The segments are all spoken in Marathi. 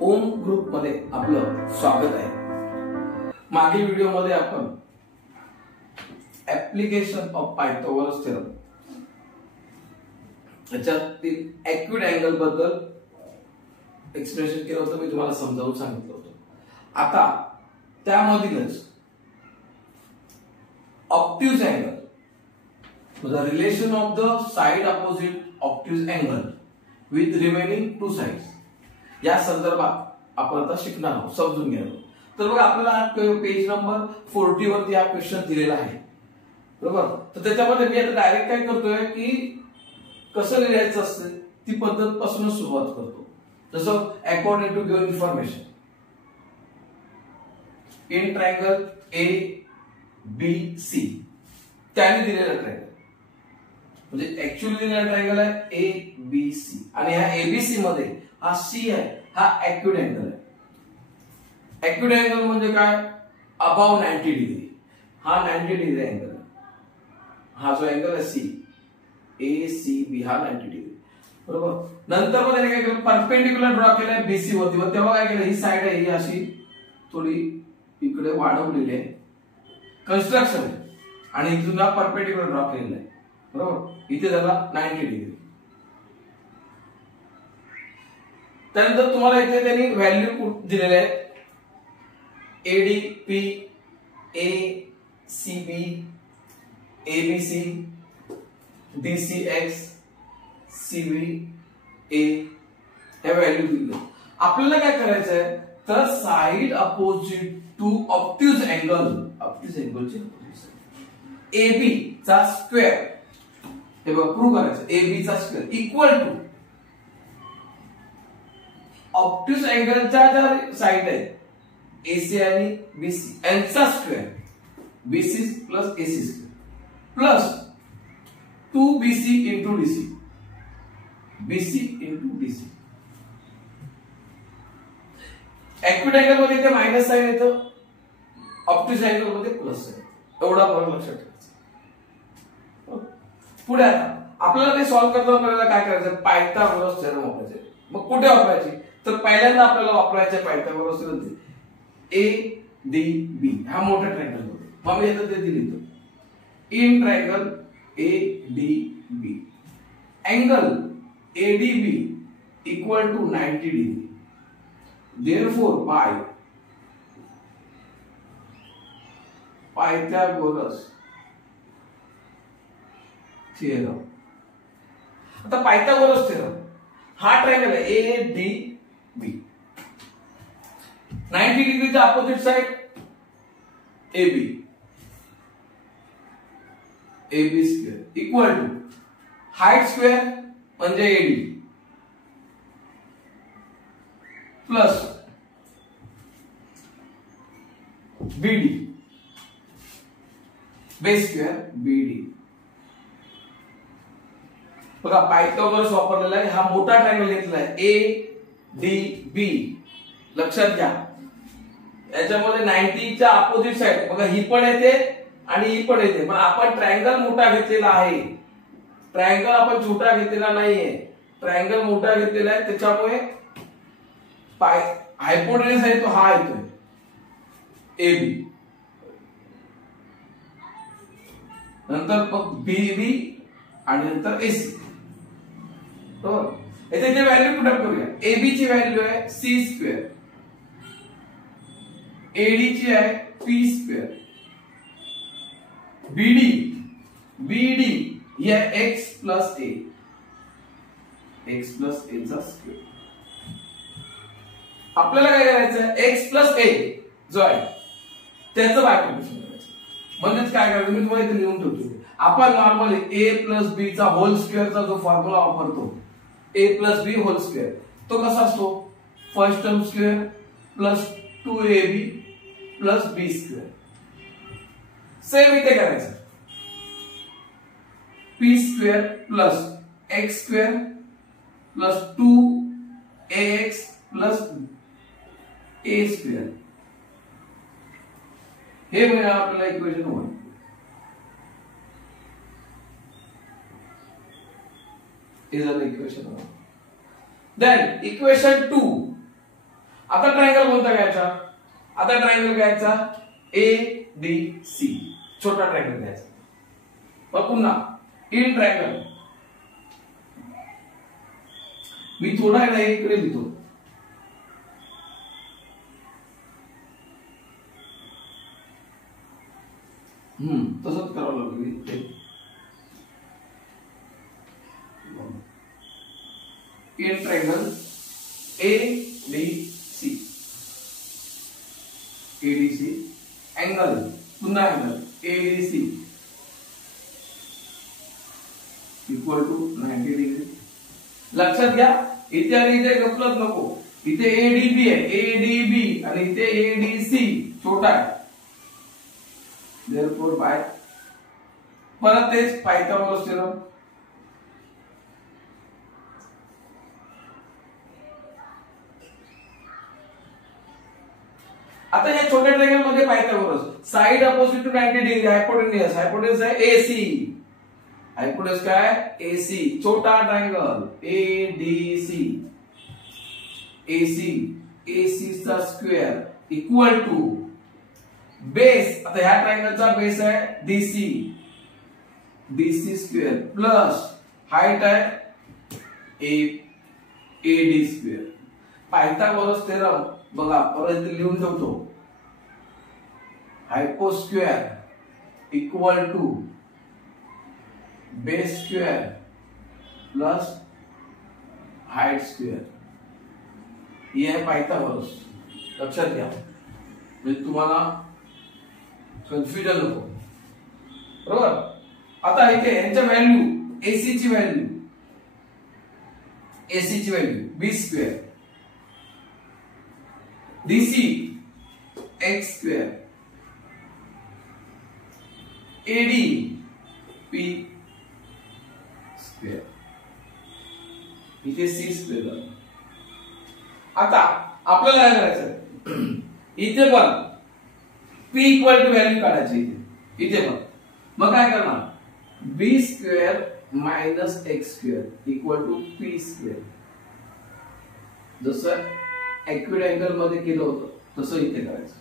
ओम ग्रुप मध्ये आपलं स्वागत आहे। मागील व्हिडिओ मध्ये आपण ऍप्लिकेशन ऑफ पायथागोरस थेरम याच्यातील ॲक्यूट अँगल बद्दल एक्सप्लेनेशन केलं होतं, मी तुम्हाला समजावून सांगितलं होतं। आता त्यामधीलच obtuse angle, the relation of the side opposite obtuse angle with remaining two sides या संदर्भात आपण आता शिकणार आहोत, समजून घेणार आहोत। तर बघा आपल्याला पेज नंबर 40 वरती हा क्वेश्चन दिलेला आहे, बरोबर। तर त्याच्यामध्ये मी आता डायरेक्ट काय करतोय की कसं लिहायचं असतं ती पद्धत पासूनच सुरुवात करतो। जसं according to given information in triangle A B C त्याने दिलेला ट्रायंगल म्हणजे ऍक्च्युअली दिलेला ट्रायंगल आहे ए बी सी आणि ह्या एबीसी मध्ये हा सी आहे, हा ॲक्यूट अँगल आहे। ॲक्यूट अँगल म्हणजे काय? अबाव 90 डिग्री, हा 90 डिग्री अँगल आहे। हा जो अँगल आहे सी ए सी बी हा 90 डिग्री, बरोबर। नंतर मग त्याने काय केलं, परपेंडिक्युलर ड्रॉ केलाय बीसी वरती, व तेव्हा काय केलं, ही साइड आहे ही अशी थोडी इकडे वाढवलेली आहे, कन्स्ट्रक्शन आहे, आणि इथून हा परपेंडिक्युलर ड्रॉ केलेला आहे, बरोबर। इथे झाला 90 डिग्री। त्यानंतर तुम्हाला इथे त्यांनी व्हॅल्यू दिलेले आहेत AD p A C B A B c D C x C B a हे व्हॅल्यू दिले। आपल्याला काय करायचं आहे, तर साइड अपोजिट टू ऑब्ट्यूज अँगलचे एबी चा स्क्वेअर हे बघा प्रूव्ह करायचं, एबी चा स्क्वेअर इक्वल टू ऑब्ट्यूज अँगलच्या ज्या साइड आहेत एसी आणि बीसी यांचा square BC plus AC square plus 2BC into DC, BC into DC. Acute angle मध्ये इथे मायनस साइन येतं, ऑब्ट्यूज अँगल मध्ये प्लस साइन, एवढा फरक लक्षात ठेवायचा। पुढे आता आपल्याला ते सॉल्व्ह करताना आपल्याला काय करायचं, पायथागोरस थेरम वापरायचे। मग कुठे वापरायची, तर पहिल्यांदा आपल्याला वापरायचे Pythagoras theorem A D B हा मोठा ट्रायंगल मध्ये, मग मी इथं ते लिहितो in triangle A D B angle ADB equal to 90 degree, therefore Pythagoras theorem. आता पायथागोरस थेरम हा ट्रायंगल आहे ए डी बी, 90 डिग्रीचा opposite side AB, AB square equal to height square म्हणजे AD plus BD base square BD. बघा पायथागोरस वापरलेला आहे, हा मोठा ट्रायंगल घेतलेला आहे ए डी बी, लक्षात घ्या। याच्यामध्ये 90 च्या अपोजिट साइड बघा ही पण येते आणि ही पण येते, पण आपण ट्रायंगल मोठा घेतलेला आहे, ट्रायंगल आपण छोटा घेतलेला नाहीये। ट्रायंगल मोठा घेतलेला आहे त्याच्यामुळे हायपोटेन्यूस आहे तो हा येतोय एबी, नंतर मग बीबी आणि नंतर एसी, बरोबर। याची व्हॅल्यू पुट अप करूया। एबी ची व्हॅल्यू आहे सी स्क्वेअर, एडी ची आहे पी स्क्वेअर, बीडी ही आहे एक्स प्लस ए चा स्क्वेअर। आपल्याला काय करायचं, एक्स प्लस ए जो आहे त्याचं बायफर्केशन करायचं, म्हणजेच काय करायचं मी तुम्हाला इथे लिहून ठेवतो। आपण नॉर्मली ए प्लस बी चा होल स्क्वेअरचा जो फॉर्म्युला वापरतो a plus b whole square, तो कसा असतो, first term square plus 2ab plus b square. Same इथे करायचं, p square plus x square plus 2ax plus a square, हे मिळालं आपल्याला इक्वेशन 1। हे झालं इक्वेशन 1। Then equation 2 आता ट्रायंगल कोणता घ्यायचा? आता ट्रायंगल घ्यायचा ए डी सी, छोटा ट्रायंगल घ्यायचा. मग पुन्हा इन ट्रायंगल मी थोडा आहे ना इकडे लिहितो. तसंच करावं लागेल. In triangle A D C, ADC angle, पुन्हा angle ADC equal to 90 degree. लक्षात घ्या, इथे आणि इथे गपलत नको. इथे एडीबी आहे, एडीबी, आणि इथे एडीसी छोटा आहे. therefore बाय परत तेच पायथागोरस थेरम. आता या छोट्या ट्रायंगल मध्ये Pythagoras side opposite to 90 degree, hypotenuse, hypotenuse आहे एसी, हायपोटेन्यूस काय एसी, छोटा ट्रायंगल एडीसी, एसी, एसी चा स्क्वेअर इक्वल टू बेस. आता ह्या ट्रायंगलचा बेस आहे DC, DC square plus height आहे एडी स्क्वेअर. पायथागोरस थेरम बघा परत लिहून ठेवतो. Hypo square equal to base square plus height square. ही आहे पायथागोरस. लक्षात घ्या, म्हणजे तुम्हाला कन्फ्युजन नको. बरोबर. आता इथे यांच्या व्हॅल्यू, एसी ची व्हॅल्यू, एसी ची value b square, DC x square, AD p square, इथे सी स्क्वेअर. आता आपल्याला काय करायचं, इथे पण p इक्वल टू व्हॅल्यू काढायची. इथे पण मग काय करणार, b square minus x square equal to p square. जसं एक्विड अँगल मध्ये केलं होतं तसं इथे करायचं.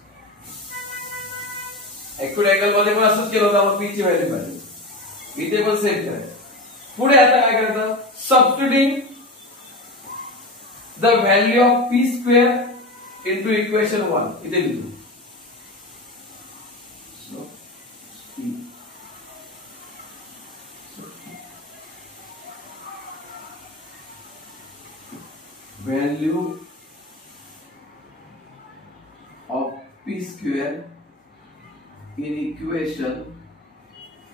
एक्विड अँगल मध्ये पण असंच केलं होतं, मग पी ची व्हॅल्यू काढली. इथे पण सेम करायचं. पुढे आता काय करायचं, substituting the value of P square into equation 1 इथे लिहू. value of p square in equation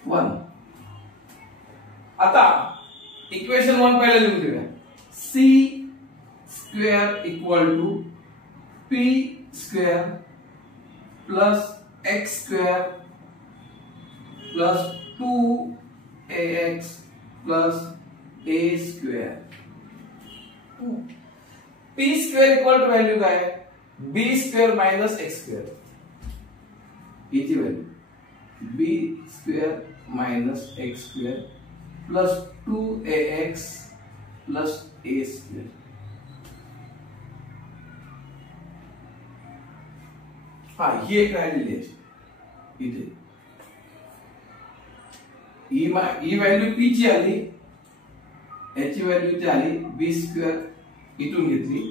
1. आता इक्वेशन 1 पहिले लिहून घेऊया. c square equal to p square plus x square plus 2ax plus a square. p square equal to value काय आहे, b square minus x square. इथे value b square minus x square plus 2ax plus a square. हा ही एक राहिलेली आहे इथे. ही व्हॅल्यू p ची आली, याची व्हॅल्यू इथे आली, b स्क्वेअर इथून घेतली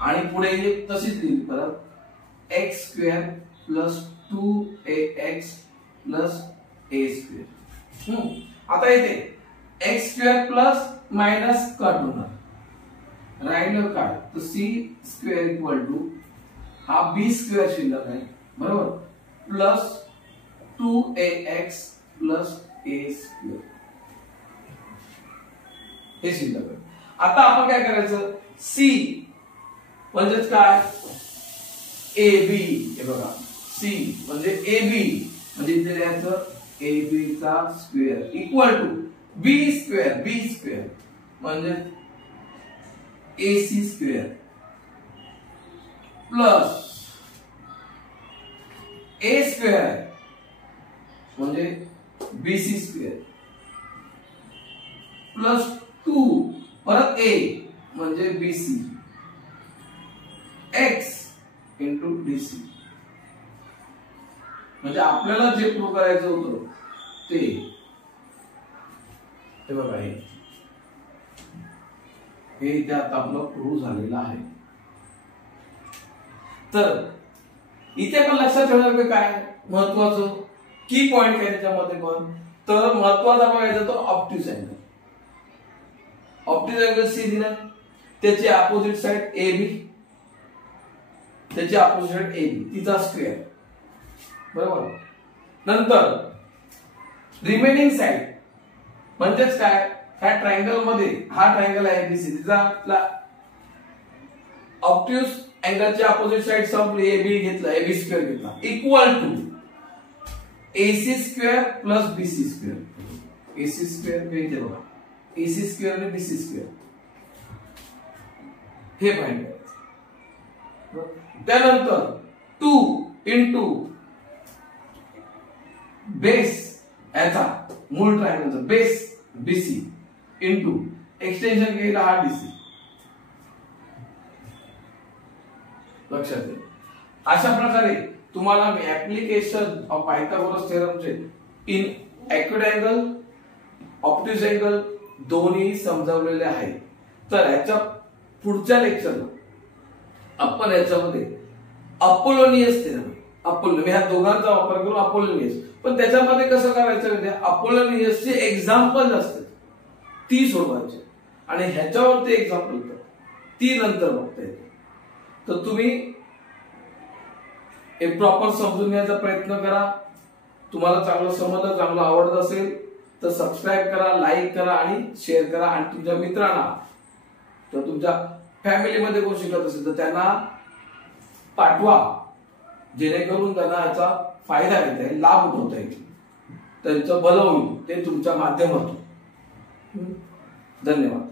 आणि पुढे तशीच लिहिली परत x square plus 2ax plus a square. आता इथे x square plus minus cut होणार, राहिलं काय तर c स्क्वेअर इक्वल टू हा b स्क्वेअर शिल्लक आहे बरोबर plus 2ax plus a square हे शिल्लक आहे. आता आपण काय करायचं, c म्हणजेच काय ab. हे बघा c म्हणजे ab म्हणजे इथे लिहायचं ab चा square equal to b square म्हणजे ac square plus a square म्हणजे bc स्क्वेअर प्लस 2 परत a म्हणजे bc x DC. म्हणजे आपल्याला जे प्रूव्ह करायचं होतं ते बघा, हे इथे आता आपलं प्रूव्ह झालेलं आहे. तर इथे पण लक्षात ठेवण्यासारखं काय महत्वाचं की पॉइंट काय त्याच्यामध्ये पण, तर महत्वाचा बघायचा तो obtuse angle. Obtuse angle C दिला, त्याची अपोजिट साइड AB, त्याची अपोजिट साइड AB, तिचा स्क्वेअर, बरोबर. नंतर रिमेनिंग साइड म्हणजेच काय, ह्या ट्रायंगल मध्ये हा ट्रायंगल आहे ABC, तिचा ऑप्टिक्स अँगलची अपोजिट साइड संपली, AB घेतला, AB स्क्वेअर घेतला, equal to AC square plus BC square. AC square इथे बघा, AC स्क्वेअर आणि BC स्क्वेअर हे फाइंड करायचं. त्यानंतर 2 इंटू बेस याचा मूळ ट्रायंगलचा बेस BC इंटू एक्सटेंशन घेतला हा DC. लक्षात घ्या. अशा प्रकारे तुम्हाला मी ऍप्लिकेशन ऑफ पायथागोरस थेरमचे in acute angle, obtuse angle दोन्ही समजावलेले आहे. तर याच्या पुढच्या लेक्चरला आपण याच्यामध्ये अपोलोनियस थेरम, मी ह्या दोघांचा वापर करू अपोलोनियस, पण त्याच्यामध्ये कसं करायचं म्हणजे अपोलोनियसचे एक्झाम्पल असतात ती सोडवायची आणि ह्याच्यावरती एक्झाम्पल ती नंतर बघता येते. तर तुम्ही हे प्रॉपर समजून घ्यायचा प्रयत्न करा. तुम्हाला चांगलं समजलं, चांगलं आवडत असेल तर सबस्क्राईब करा, लाईक करा आणि शेअर करा. आणि तुमच्या मित्रांना किंवा तुमच्या फॅमिलीमध्ये कोण शिकत असेल तर त्यांना पाठवा, जेणेकरून त्यांना याचा फायदा घेता येईल, लाभ उठवता येईल, त्यांचं भलं होईल ते तुमच्या माध्यमातून. धन्यवाद.